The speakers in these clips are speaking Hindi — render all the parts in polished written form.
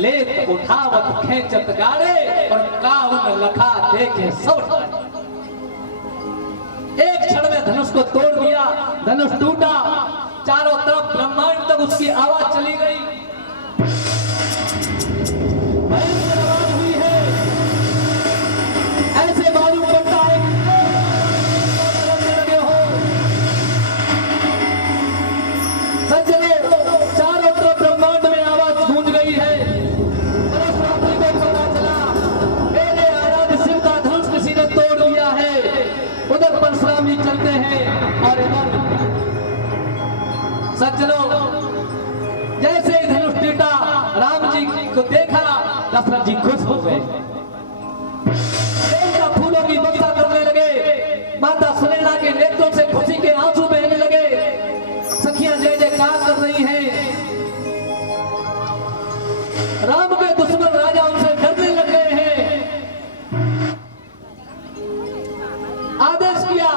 लेत उठावत खेचत गाड़े और कावन लखा देखे सब। एक क्षण में धनुष को तोड़ दिया, धनुष टूटा, चारों तरफ ब्रह्मांड तक उसकी आवाज चली गई। आवाज हुई है, ऐसे मालूम पड़ता है लगे हो। सज्जनों, चारों तरफ ब्रह्मांड में आवाज गूंज गई है। परशुराम जी को पता चला मेरे आराध्य शिव का धनुष किसी ने तोड़ दिया है। उधर परशुराम जी चलते हैं और इधर सज्जनों, जैसे ही धनुष टूटा, राम जी को देखा, दशरथ जी खुश हो गए, फूलों की वर्षा करने लगे। माता सुनैना के नेत्रों से खुशी के आंसू बहने लगे। सखियां जय जयकार कर रही हैं। राम के दुश्मन राजा उनसे डरने लग गए हैं। आदेश किया,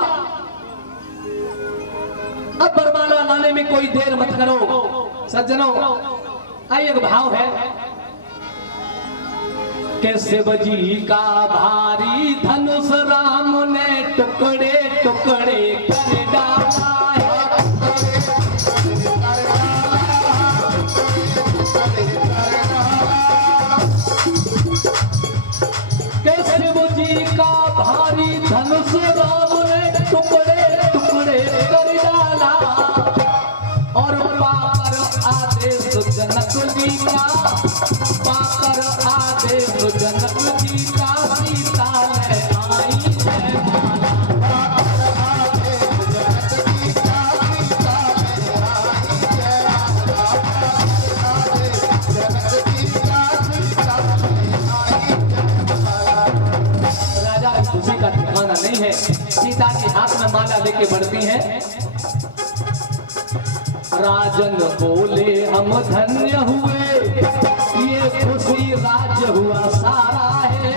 अब वरमाला लाने में कोई देर मत करो। सज्जनों, आइए एक भाव है कि शिव जी का भारी धनुष राम ने टुकड़े टुकड़े कर डाला है। कि शिव जी का भारी धनुष राम ने टुकड़े टुकड़े कर डाला और पाकर आदेश जनक जी का, पाकर आदेश जनक जी का सीता ले आई है माला। पाकर आदेश जनक जी का सीता ले आई है माला। आदेश जनक जी का सीता ले आई है माला। राजा की खुशी का ठिकाना नहीं है। सीता के हाथ में माला लेके बढ़ती है। राजन बोले हम धन्य हुए, ये खुशी राज हुआ सारा है।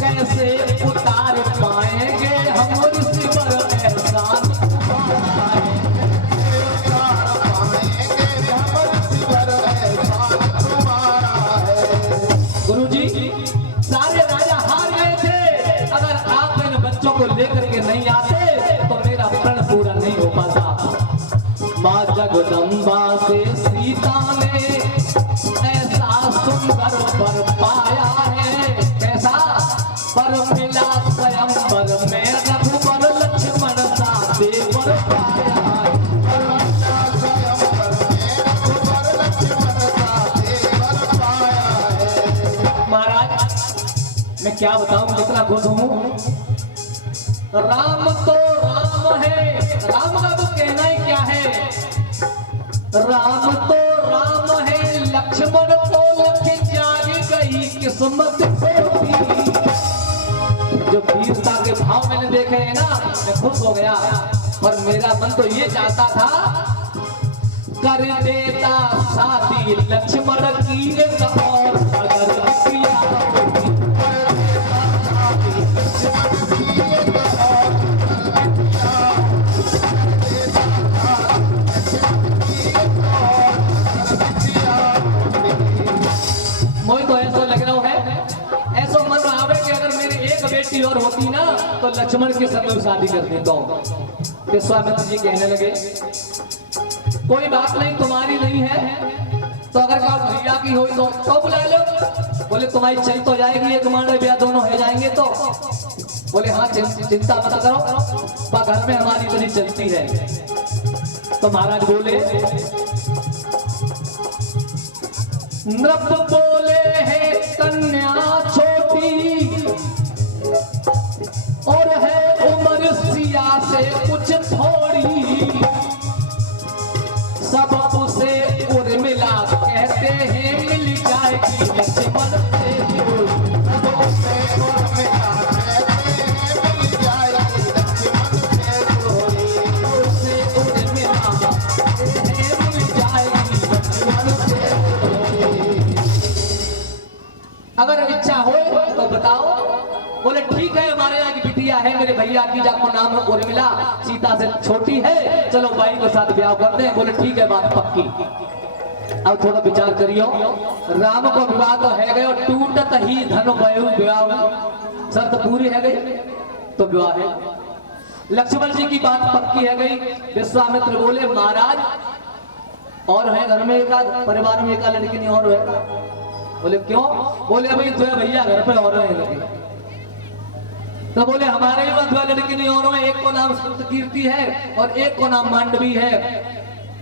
कैसे उतार पाएंगे हम ऋषि पर एहसान तुम्हारा है। उतार पाएंगे हम ऋषि पर एहसान तुम्हारा है। गुरुजी, सारे राजा हार गए थे। अगर आप इन बच्चों को लेकर के नहीं आते तो मेरा प्रण पूरा नहीं हो पाता। माँ जगदम्बा से सीता ने ऐसा सुंदर वर पाया है। कैसा पर मिला स्वयंवर में रघुवर लक्ष्मण सा देवर पाया है। पर मिला स्वयंवर में रघुवर लक्ष्मण सा देवर पाया है। महाराज, मैं क्या बताऊं, कितना खुश हूं। राम तो राम है, राम का तो कहना ही क्या है। राम तो राम है, लक्ष्मण तो लक्ष्य जागी गई किस्मत होती। जो वीरता के भाव मैंने देखे हैं ना, मैं खुश हो गया। और मेरा मन तो ये चाहता था कर देता शादी लक्ष्मण की एक और अगर किया होती। मुझे तो ऐसा लग रहा है, ऐसा मन में आवे कि अगर मेरी एक बेटी और होती ना तो लक्ष्मण के साथ में शादी कर देता हूँ। विश्वामित्र जी कहने लगे, कोई बात नहीं, तुम्हारी नहीं है तो अगर कहा भैया की हो तो बुला लो। बोले तुम्हारी चल तो जाएगी, एक मांडे ब्याह दोनों हो जाएंगे तो। बोले हाँ चिंता मत करो, घर में हमारी इतनी चलती है। तो महाराज बोले, नृप बोले है कन्या छोटी और है उम्र सिया से कुछ थोड़ी। सब उसे उर्मिला कहते हैं, मिल जाएगी लक्ष्मण से। सब उसे उर्मिला कहते हैं, मिल जाएगी लक्ष्मण से। उसे उर्मिला कहते हैं, मिल जाएगी लक्ष्मण से। अगर इच्छा हो तो बताओ। बोले ठीक है, हमारे यहाँ की बिटिया है, मेरे भैया की जाको नाम है उर्मिला, सीता से छोटी है, चलो भाई के साथ ब्याह करते हैं। बोले ठीक है, बात पक्की। अब थोड़ा विचार करियो। राम को विवाह तो है गयो, टूटत ही धन भयो विवाह, शर्त पूरी है गई तो विवाह है। लक्ष्मण जी की बात पक्की है गई। विश्वामित्र बोले महाराज और है घर में एक परिवार में एक लड़की नहीं और है। बोले क्यों? बोले भाई दो भैया घर पे और है लड़की। तो बोले हमारे ही दो लड़की नहीं और है, एक को नाम कीर्ति है और एक को नाम मांडवी है।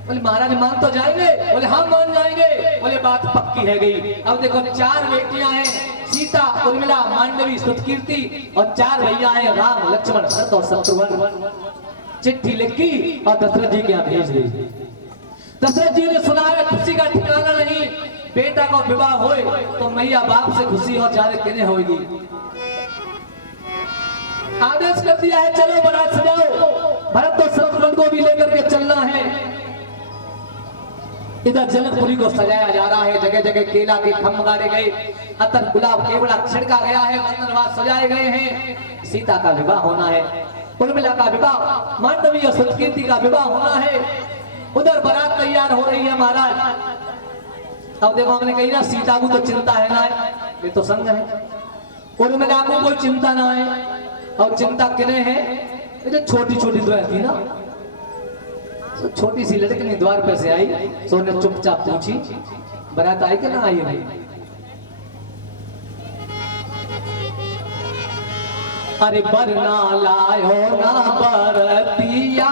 बोले महाराज मान तो जाएंगे? बोले हाँ मान जाएंगे। बोले बात पक्की है गई। अब देखो 4 बेटियां हैं, सीता, उर्मिला, मांडवी, स्तुतकीर्ति और 4 भैया हैं, राम, लक्ष्मण, भरत और शत्रुघ्न। चिट्ठी लिखी और दशरथ जी के यहाँ भेज दी। दशरथ जी ने सुना है खुशी का ठिकाना नहीं, बेटा का विवाह होए तो मैया बाप से खुशी और ज्यादा किने होगी। आदेश कर दिया है चलो बारात सजाओ, भरत और शत्रुघ्न को भी लेकर के चलना है। इधर जनकपुरी को सजाया जा रहा है, जगह जगह केला के खम्भ गाड़े गए, अतर गुलाब केवड़ा छिड़का गया है, वंदनवास सजाए गए हैं। सीता का विवाह होना है, उर्मिला का विवाह, मांडवी और स्तुतकीर्ति का विवाह होना है। उधर बारात तैयार हो रही है महाराज। अब देखो हमने कही ना सीता को तो चिंता है ना, ये तो संग है। उर्मिला को कोई चिंता ना है, और चिंता किने है? ये जो छोटी छोटी द्वार थी ना, तो छोटी सी लड़की द्वार पे से आई, तो ने चुपचाप पूछी बारात आई कि ना आई भाई। अरे बरना लायो ना बरतिया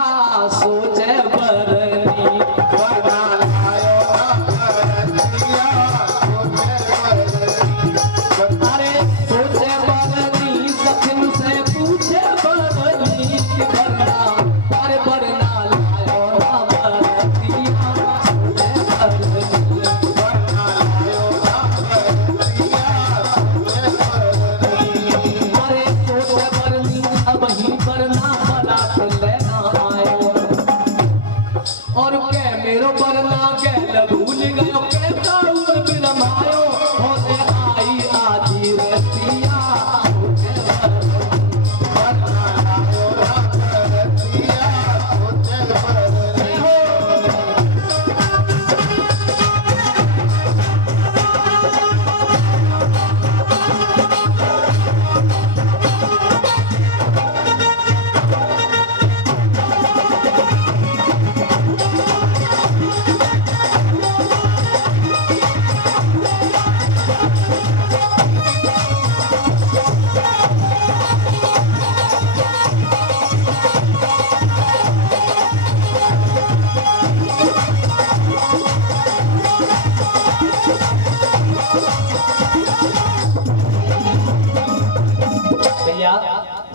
सोचे बरनी, बरना लायो ना बरतिया सोचे बरनी। अरे सोचे बरनी सखन से पूछे बरनी बरना, अरे बरना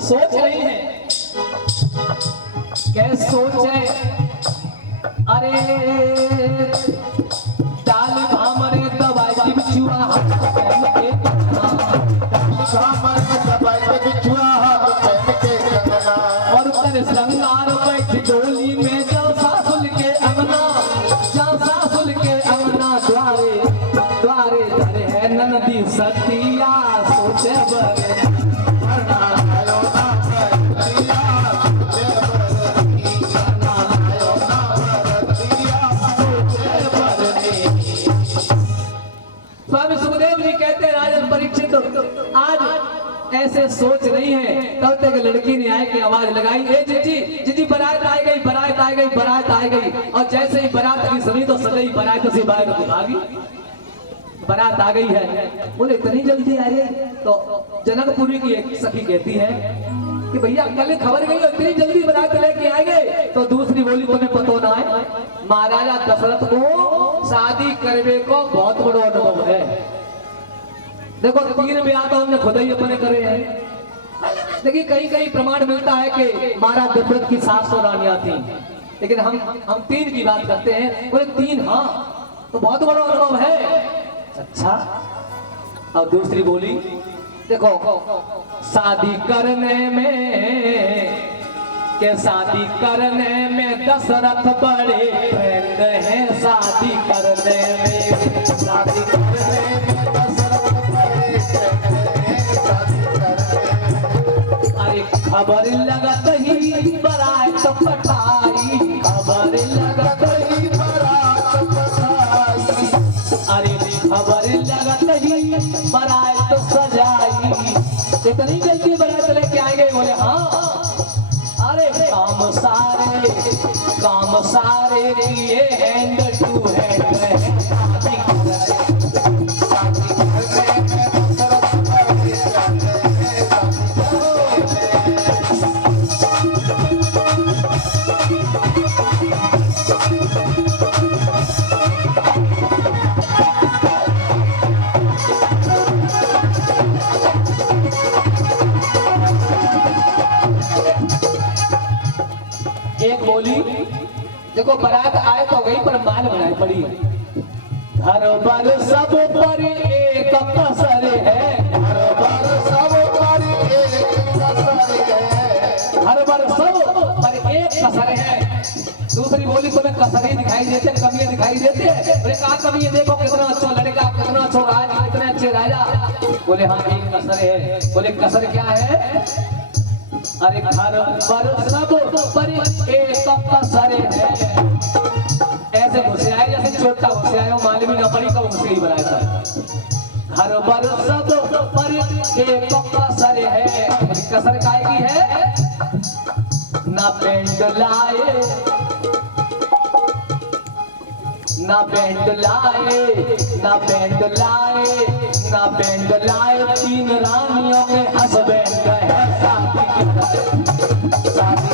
सोच रही है, क्या सोच है? अरे दाल भामरे दवाई की बिछुआ और कर श्रृंगार बैठ डोली में जाओ सासुल के अंगना, जाओ सासुल के अंगना, द्वारे द्वारे धरे है ननदी सतिया सोचे बरे। स्वामी सुखदेव जी कहते हैं राजन परीक्षित आज ऐसे सोच रही है, तब तक लड़की ने आए की आवाज लगाई, ए जीजी जीजी बारात आ गई, बारात आ गई, बारात आ गई। और जैसे ही बारात की सुनी तो सदैई बारात से बाहर भागी, बारात आ गई है। बोले इतनी जल्दी आई है? तो जनकपुरी की एक सखी कहती है कि भैया कल खबर गई और इतनी जल्दी बारात लेके आएंगे। तो दूसरी बोली तुम्हें पता ना है, महाराजा दशरथ को शादी करने को बहुत बड़ा अनुभव है। देखो 3 ब्याह तो हमने खुद ही अपने करे हैं, लेकिन कहीं कहीं प्रमाण मिलता है कि महाराज दशरथ की सास और रानियां थी, लेकिन हम 3 की बात करते हैं। बोले 3? हाँ, तो बहुत बड़ा अनुभव है। अच्छा, और दूसरी बोली देखो, शादी करने में के शादी करने में दशरथ बड़े फ्रेंड हैं, शादी करने में, शादी करने में दशरथ बड़े फ्रेंड हैं, शादी करने में। अरे खबर लगत ही बारात पठाई, खबर लगत ही बारात पठाई, कहीं बारात सजाई। इतनी जल्दी बारात लेके आएंगे? बोले हाँ। अरे काम सारे किए हैंड टू हैंड। एक बोली, देखो बारात आए तो गई पर माल बनाए पड़ी। घर बार सब पर एक कसर है, घर बार सब पर एक कसर है, घर बार सब पर एक कसर है। दूसरी बोली तुम्हें कसरें दिखाई देते, कमियां दिखाई देते हैं? बोले कहा कमी? देखो कितना अच्छा लड़का, कितना अच्छा राजा, कितने अच्छे राजा। बोले हाँ एक कसर है। बोले कसर क्या है? अरे घर पर सब पर एक कसर है। ऐसे घुसे आए जैसे चोटा घुसे आए हो, मालूम ना पड़ी कब घुसे ही बनाया था। घर पर सब पर एक कसर है। कसर काय की है? ना पेंट लाए, ना बैंड लाए, ना बैंड लाए, ना बैंड लाए, तीन रानियों के हस्बैंड है। शादी